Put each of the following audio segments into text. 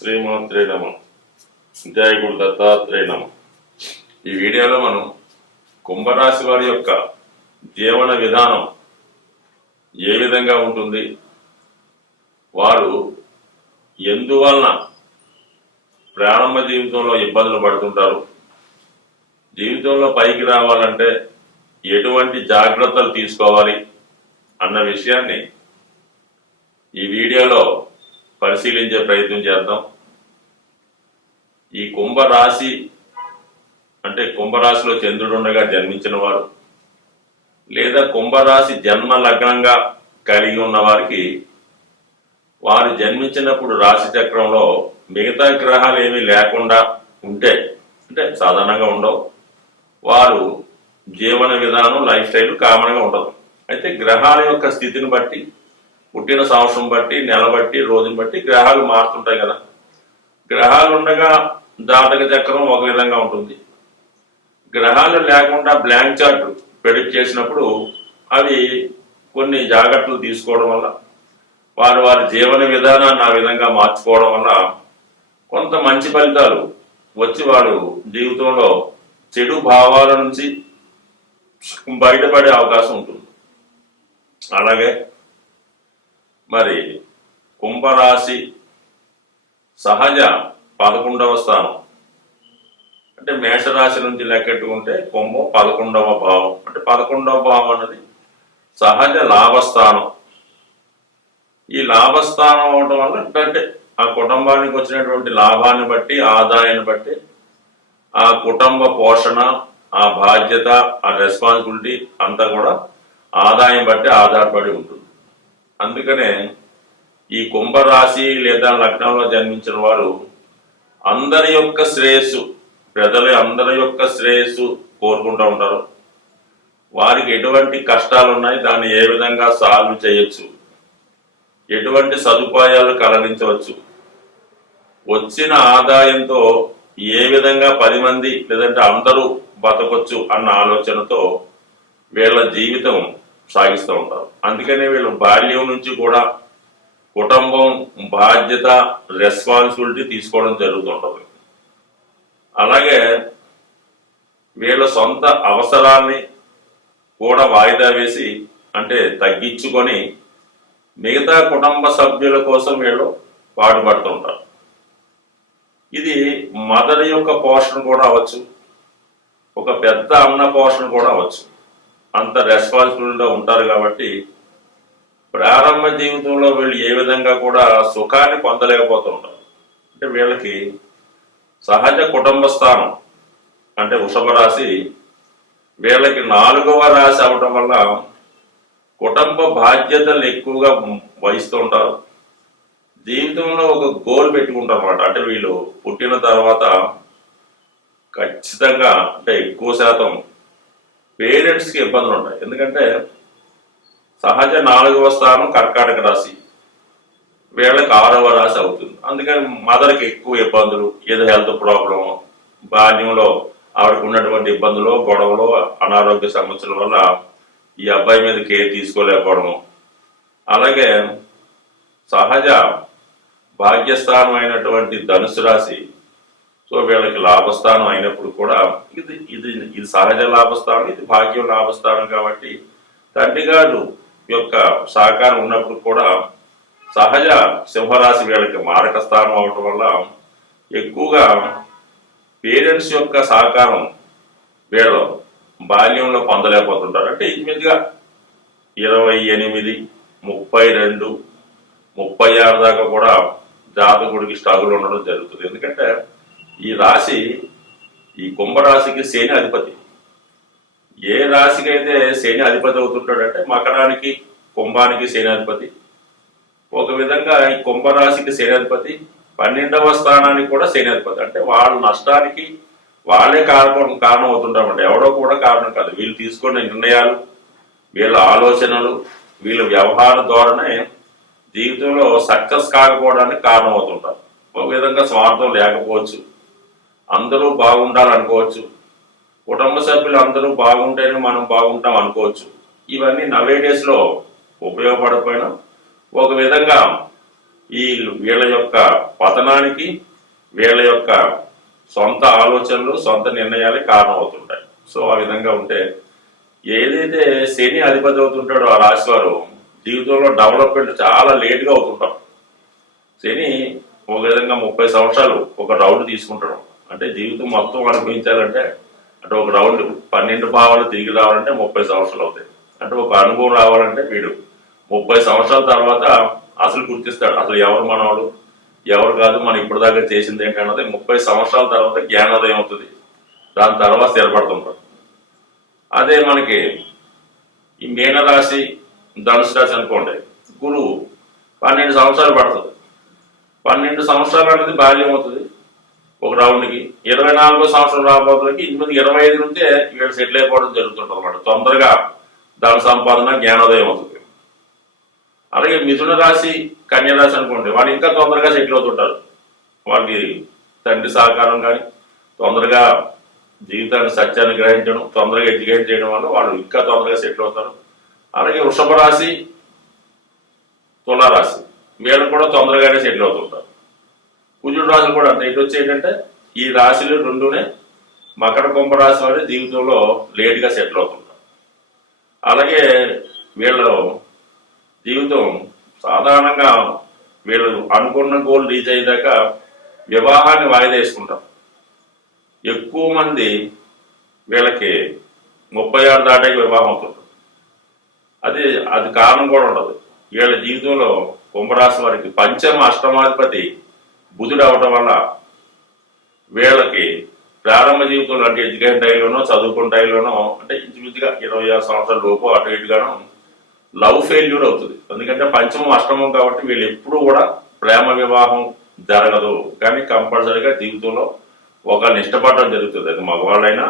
శ్రీమాత్రే నమ. జయ గురు దత్తాత్రేయ నమ. ఈ వీడియోలో మనం కుంభరాశి వారి యొక్క జీవన విధానం ఏ విధంగా ఉంటుంది, వారు ఎందువలన ప్రారంభ జీవితంలో ఇబ్బందులు పడుతుంటారు, జీవితంలో పైకి రావాలంటే ఎటువంటి జాగ్రత్తలు తీసుకోవాలి అన్న విషయాన్ని ఈ వీడియోలో పరిశీలించే ప్రయత్నం చేద్దాం. ఈ కుంభరాశి అంటే కుంభరాశిలో చంద్రుడు ఉండగా జన్మించిన వారు లేదా కుంభరాశి జన్మ లగ్నంగా కలిగి ఉన్న వారికి వారు జన్మించినప్పుడు రాశి చక్రంలో మిగతా గ్రహాలు ఏమీ లేకుండా ఉంటే, అంటే సాధారణంగా ఉండవు, వారు జీవన విధానం లైఫ్ స్టైల్ కామన్గా ఉండదు. అయితే గ్రహాల యొక్క స్థితిని బట్టి, పుట్టిన సంవత్సరం బట్టి, నెల బట్టి, రోజుని బట్టి గ్రహాలు మారుతుంటాయి కదా. గ్రహాలు ఉండగా జాతక చక్రం ఒక విధంగా ఉంటుంది. గ్రహాలు లేకుండా బ్లాంక్ చార్ట్ ప్రెడిక్ట్ చేసినప్పుడు అవి కొన్ని జాగ్రత్తలు తీసుకోవడం వల్ల, వారి జీవన విధానాన్ని ఆ విధంగా మార్చుకోవడం వల్ల కొంత మంచి ఫలితాలు వచ్చి వాడు జీవితంలో చెడు భావాల నుంచి బయటపడే అవకాశం ఉంటుంది. అలాగే మరి కుంభరాశి సహజ 11వ స్థానం అంటే మేషరాశి నుంచి లెక్కెట్టుకుంటే కుంభం 11వ భావం. అంటే 11వ భావం అన్నది సహజ లాభస్థానం. ఈ లాభస్థానం అవడం వల్ల అంటే ఆ కుటుంబానికి వచ్చినటువంటి లాభాన్ని బట్టి, ఆదాయాన్ని బట్టి ఆ కుటుంబ పోషణ, ఆ బాధ్యత, ఆ రెస్పాన్సిబిలిటీ అంతా కూడా ఆదాయం బట్టి ఆధారపడి ఉంటుంది. అందుకనే ఈ కుంభరాశి లేదా లగ్నంలో జన్మించిన వారు అందరి యొక్క శ్రేయస్సు, ప్రజలు అందరి యొక్క శ్రేయస్సు కోరుకుంటూ ఉంటారు. వారికి ఎటువంటి కష్టాలు ఉన్నాయి, దాన్ని ఏ విధంగా సాల్వ్ చేయొచ్చు, ఎటువంటి సదుపాయాలు కలిగించవచ్చు, వచ్చిన ఆదాయంతో ఏ విధంగా 10 మంది లేదంటే అందరూ బతకొచ్చు అన్న ఆలోచనతో వీళ్ళ జీవితం సాగిస్తూ ఉంటారు. అందుకనే వీళ్ళు బాల్యం నుంచి కూడా కుటుంబం, బాధ్యత, రెస్పాన్సిబిలిటీ తీసుకోవడం జరుగుతుంటుంది. అలాగే వీళ్ళ సొంత అవసరాల్ని కూడా వాయిదా వేసి, అంటే తగ్గించుకొని మిగతా కుటుంబ సభ్యుల కోసం వీళ్ళు పాటుపడుతుంటారు. ఇది మదర్ యొక్క పోషణ కూడా అవ్వచ్చు, ఒక పెద్ద అన్న పోషణ కూడా అవ్వచ్చు. అంత రెస్పాన్సిబిలిటీగా ఉంటారు కాబట్టి ప్రారంభ జీవితంలో వీళ్ళు ఏ విధంగా కూడా సుఖాన్ని పొందలేకపోతుంటారు. అంటే వీళ్ళకి సహజ కుటుంబ స్థానం అంటే వృషభ రాశి వీళ్ళకి 4వ రాశి అవటం వల్ల కుటుంబ బాధ్యతలు ఎక్కువగా వహిస్తూ ఉంటారు. జీవితంలో ఒక గోల్ పెట్టుకుంటారు అన్నమాట. అంటే వీళ్ళు పుట్టిన తర్వాత ఖచ్చితంగా అంటే ఎక్కువ శాతం పేరెంట్స్కి ఇబ్బందులు ఉంటాయి. ఎందుకంటే సహజ 4వ స్థానం కర్కాటక రాశి, వీళ్ళకి 6వ రాశి అవుతుంది. అందుకని మదర్కి ఎక్కువ ఇబ్బందులు, ఏదో హెల్త్ ప్రాబ్లం, బాల్యంలో ఆవిడకు ఉన్నటువంటి ఇబ్బందులు, గొడవలు, అనారోగ్య సమస్యల వల్ల ఈ అబ్బాయి మీద కేర్ తీసుకోలేకపోవడము. అలాగే సహజ భాగ్యస్థానం అయినటువంటి ధనుసు రాశి, సో వీళ్ళకి లాభస్థానం అయినప్పుడు కూడా ఇది సహజ లాభస్థానం, ఇది భాగ్యం లాభస్థానం కాబట్టి తండ్రి గారు యొక్క సహకారం ఉన్నప్పుడు కూడా సహజ సింహరాశి వీళ్ళకి మారక స్థానం అవటం వల్ల ఎక్కువగా పేరెంట్స్ యొక్క సహకారం వీళ్ళు బాల్యంలో పొందలేకపోతుంటారు. అంటే ఇంచుమించుగా 28, 32, 36 దాకా కూడా జాతకుడికి స్ట్రగుల్ ఉండడం జరుగుతుంది. ఎందుకంటే ఈ రాశి, ఈ కుంభరాశికి శని అధిపతి. ఏ రాశికి అయితే శని అధిపతి అవుతుంటాడంటే మకరానికి, కుంభానికి శని అధిపతి. ఒక విధంగా ఈ కుంభరాశికి శని అధిపతి, 12వ స్థానానికి కూడా శని అధిపతి. అంటే వాళ్ళ నష్టానికి వాళ్ళే కారణం అవుతుంటామంటే ఎవడో కూడా కారణం కాదు. వీళ్ళు తీసుకునే నిర్ణయాలు, వీళ్ళ ఆలోచనలు, వీళ్ళ వ్యవహార ధోరణి జీవితంలో సక్సెస్ కాకపోవడానికి కారణం అవుతుంటారు. ఒక విధంగా స్వార్థం లేకపోవచ్చు, అందరూ బాగుండాలనుకోవచ్చు, కుటుంబ సభ్యులు అందరూ బాగుంటేనే మనం బాగుంటాం అనుకోవచ్చు. ఇవన్నీ నవే డేస్లో ఉపయోగపడకపోయినా ఒక విధంగా ఈ వీళ్ళ యొక్క పతనానికి వీళ్ళ యొక్క సొంత ఆలోచనలు సొంత నిర్ణయాలే కారణం అవుతుంటాయి. సో ఆ విధంగా ఉంటే ఏదైతే శని అధిపతి అవుతుంటాడో ఆ రాశి వారు జీవితంలో డెవలప్మెంట్ చాలా లేట్గా అవుతుంటాం. శని ఒక విధంగా 30 సంవత్సరాలు ఒక రౌండ్ తీసుకుంటాడు. అంటే జీవితం మొత్తం అనుభవించాలంటే అంటే ఒక రౌండ్ 12 భావాలు తిరిగి రావాలంటే 30 సంవత్సరాలు అవుతాయి. అంటే ఒక అనుభవం రావాలంటే వీడు 30 సంవత్సరాల తర్వాత అసలు గుర్తిస్తాడు అసలు ఎవరు మనవాడు ఎవరు కాదు మనం ఇప్పటిదాకా చేసింది ఏంటన్నది 30 సంవత్సరాల తర్వాత జ్ఞానోదయం అవుతుంది. దాని తర్వాత స్థిరపడుతుంటాడు. అదే మనకి ఈ మీనరాశి ధనుసు రాశి అనుకోండి, గురువు 12 సంవత్సరాలు పడుతుంది. 12 సంవత్సరాలు అనేది బాల్యం అవుతుంది ఒక రౌండ్కి. 24వ సంవత్సరం రాబోతులకి 25 నుంచే వీళ్ళు సెటిల్ అయిపోవడం జరుగుతుంటుంది అన్నమాట. తొందరగా ధన సంపాదన జ్ఞానోదయం అవుతుంది. అలాగే మిథున రాశి కన్య రాశి అనుకోండి, వాళ్ళు ఇంకా తొందరగా సెటిల్ అవుతుంటారు. వాళ్ళకి తండ్రి సహకారం కానీ తొందరగా జీవితాన్ని సత్యాన్ని గ్రహించడం తొందరగా ఎడ్యుకేట్ చేయడం వల్ల వాళ్ళు ఇంకా తొందరగా సెటిల్ అవుతారు. అలాగే వృషభ రాశి తులారాశి వీళ్ళు కూడా తొందరగానే సెటిల్ అవుతుంటారు. కుజుడు రాశులు కూడా అంతే. ఇటు వచ్చి ఏంటంటే ఈ రాశులు రెండునే మకర కుంభరాశి వారి జీవితంలో లేట్గా సెటిల్ అవుతుంటారు. అలాగే వీళ్ళు జీవితం సాధారణంగా వీళ్ళు అనుకున్న గోల్ రీచ్ అయ్యేదాకా వివాహాన్ని వాయిదా వేసుకుంటారు. ఎక్కువ మంది వీళ్ళకి 36 దాటాకి వివాహం అవుతుంటారు. అది కారణం కూడా ఉండదు. వీళ్ళ జీవితంలో కుంభరాశి వారికి పంచమ అష్టమాధిపతి బుధుడు అవటం వల్ల వీళ్ళకి ప్రారంభ జీవితంలో అంటే ఎడ్యుకేషన్ టైంలోనో చదువుకున్న టైంలోనో అంటే ఇంచుమించుగా 26 సంవత్సరాల లోపు అటు ఇటుగానో లవ్ ఫెయిల్యూర్ అవుతుంది. ఎందుకంటే పంచమం అష్టమం కాబట్టి వీళ్ళు ఎప్పుడూ కూడా ప్రేమ వివాహం జరగదు. కానీ కంపల్సరీగా జీవితంలో ఒకరిని ఇష్టపడడం జరుగుతుంది. అది మగవాళ్ళైనా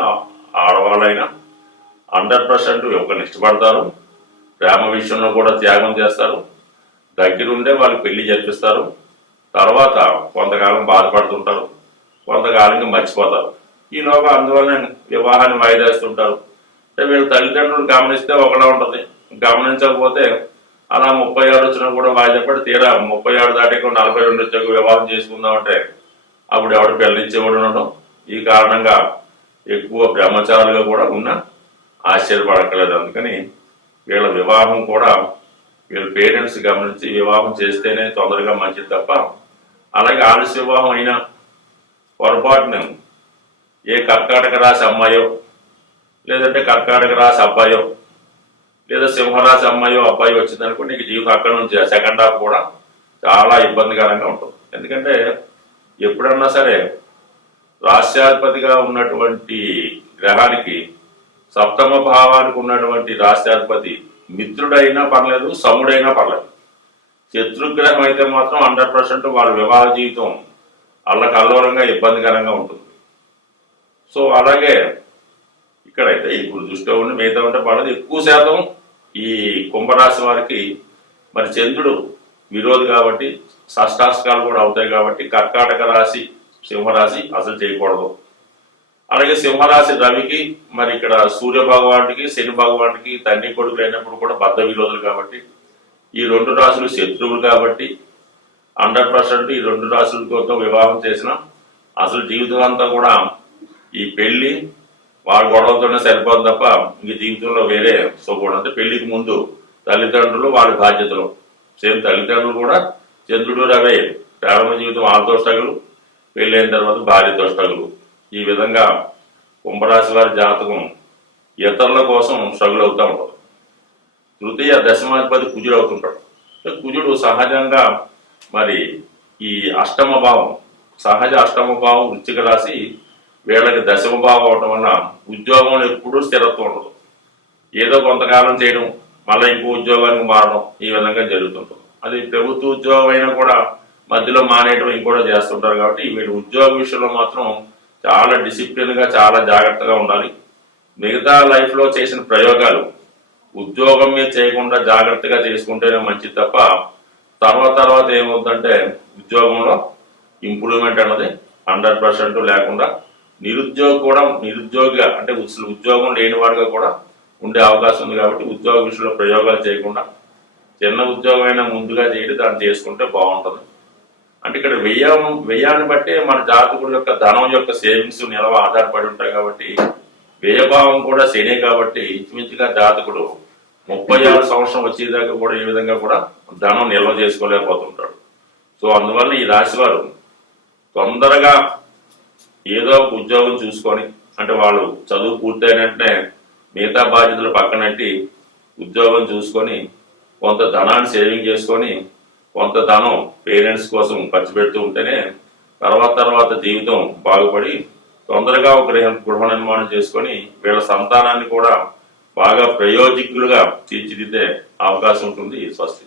ఆడవాళ్ళైనా 100% ఒకరిని ఇష్టపడతారు. ప్రేమ విషయంలో కూడా త్యాగం చేస్తారు. దగ్గరుండే వాళ్ళు పెళ్లి జరిపిస్తారు. తర్వాత కొంతకాలం బాధపడుతుంటారు, కొంతకాలంగా మర్చిపోతారు. ఈలోగా అందువల్ల వివాహాన్ని వాయిదా వేస్తుంటారు. అంటే వీళ్ళ తల్లిదండ్రులు గమనిస్తే ఒకలా ఉంటుంది, గమనించకపోతే అలా 36 వచ్చినా కూడా వాయిదా పడి తీరా 36 దాటి 42 వచ్చాక వివాహం చేసుకుందామంటే అప్పుడు ఎవడు పెళ్ళిచ్చేవాడు ఉండడం. ఈ కారణంగా ఎక్కువ బ్రహ్మచారులుగా కూడా ఉన్న ఆశ్చర్యపడక్కర్లేదు. అందుకని వీళ్ళ వివాహం కూడా వీళ్ళ పేరెంట్స్ గమనించి వివాహం చేస్తేనే తొందరగా మంచిది తప్ప అలాగే ఆలస్య వివాహం అయినా పొరపాటున ఏ కర్కాటక రాశి అమ్మాయో లేదంటే కర్కాటక రాశి అబ్బాయో లేదా సింహరాశి అమ్మాయో అబ్బాయి వచ్చిందనుకో నీకు జీవితం అక్కడ నుంచి సెకండ్ హాఫ్ కూడా చాలా ఇబ్బందికరంగా ఉంటుంది. ఎందుకంటే ఎప్పుడన్నా సరే రాష్ట్రాధిపతిగా ఉన్నటువంటి గ్రహానికి సప్తమ భావానికి ఉన్నటువంటి రాష్ట్రాధిపతి మిత్రుడైనా పర్లేదు, సముడైనా పర్లేదు. శత్రుగ్రహం అయితే మాత్రం 100% వాళ్ళ వివాహ జీవితం అల్లకల్లోలంగా ఇబ్బందికరంగా ఉంటుంది. సో అలాగే ఇక్కడైతే ఇప్పుడు దృష్టిలో ఉండి మిగతా ఉంటే పడదు. ఎక్కువ శాతం ఈ కుంభరాశి వారికి మరి చంద్రుడు విరోధి కాబట్టి షష్టాష్టకాలు కూడా అవుతాయి కాబట్టి కర్కాటక రాశి సింహరాశి అసలు చేయకూడదు. అలాగే సింహరాశి రవికి మరి ఇక్కడ సూర్య భగవానుడికి శని భగవానుడికి తండ్రి కొడుకులు అయినప్పుడు కూడా బద్ధ విరోధులు కాబట్టి ఈ రెండు రాశులు శత్రువులు కాబట్టి 100% ఈ రెండు రాశులతో వివాహం చేసిన అసలు జీవితం అంతా కూడా ఈ పెళ్లి వాళ్ళ గొడవలతోనే సరిపోదు తప్ప ఇంక జీవితంలో వేరే సుఖం. అంటే పెళ్లికి ముందు తల్లిదండ్రులు వాళ్ళ బాధ్యతలు సేమ్ తల్లిదండ్రులు కూడా చంద్రుడు రవే ప్రారంభ జీవితం వాళ్ళతో స్ట్రగులు, పెళ్ళైన తర్వాత భార్యతో స్ట్రగులు. ఈ విధంగా కుంభరాశి వారి జాతకం ఇతరుల కోసం స్ట్రగుల్ అవుతూ ఉంటుంది. తృతీయ దశమాధిపతి కుజుడు అవుతుంటాడు. కుజుడు సహజంగా మరి ఈ అష్టమ భావం సహజ అష్టమ భావం వృశ్చిక రాశి వీళ్ళకి దశమ భావం అవడం వల్ల ఉద్యోగంలో ఎప్పుడూ స్థిరత్వం ఉండదు. ఏదో కొంతకాలం చేయడం మళ్ళీ ఇంకో ఉద్యోగానికి మారడం ఈ విధంగా జరుగుతుంటుంది. అది ప్రభుత్వ ఉద్యోగం అయినా కూడా మధ్యలో మానేయడం ఇంకోటి చేస్తుంటారు. కాబట్టి వీళ్ళు ఉద్యోగ విషయంలో మాత్రం చాలా డిసిప్లిన్గా చాలా జాగ్రత్తగా ఉండాలి. మిగతా లైఫ్లో చేసిన ప్రయోగాలు ఉద్యోగం మీద చేయకుండా జాగ్రత్తగా చేసుకుంటేనే మంచిది తప్ప తర్వాత ఏమవుతుందంటే ఉద్యోగంలో ఇంప్రూవ్మెంట్ అన్నది 100% లేకుండా నిరుద్యోగిగా అంటే ఉద్యోగం లేనివాడుగా కూడా ఉండే అవకాశం ఉంది. కాబట్టి ఉద్యోగ విషయంలో ప్రయోగాలు చేయకుండా చిన్న ఉద్యోగం అయినా ముందుగా చేయడం దాన్ని చేసుకుంటే బాగుంటుంది. అంటే ఇక్కడ వ్యయాన్ని బట్టే మన జాతకుడు యొక్క ధనం యొక్క సేవింగ్స్ నిలవ ఆధారపడి ఉంటాయి కాబట్టి వ్యయభావం కూడా శనే కాబట్టి ఇంచుమించుగా జాతకుడు 36 సంవత్సరం వచ్చేదాకా కూడా ఈ విధంగా కూడా ధనం నిల్వ చేసుకోలేకపోతుంటాడు. సో అందువల్ల ఈ రాశి వారు తొందరగా ఏదో ఒక ఉద్యోగం చూసుకొని, అంటే వాళ్ళు చదువు పూర్తయినట్టే మిగతా బాధ్యతలు పక్కనట్టి ఉద్యోగం చూసుకొని కొంత ధనాన్ని సేవింగ్ చేసుకొని కొంత ధనం పేరెంట్స్ కోసం ఖర్చు పెడుతూ ఉంటేనే తర్వాత జీవితం బాగుపడి తొందరగా ఒక గృహ నిర్మాణం చేసుకొని వీళ్ళ సంతానాన్ని కూడా బాగా ప్రయోజకులుగా తీర్చిదిద్దే అవకాశం ఉంటుంది. స్వస్తి.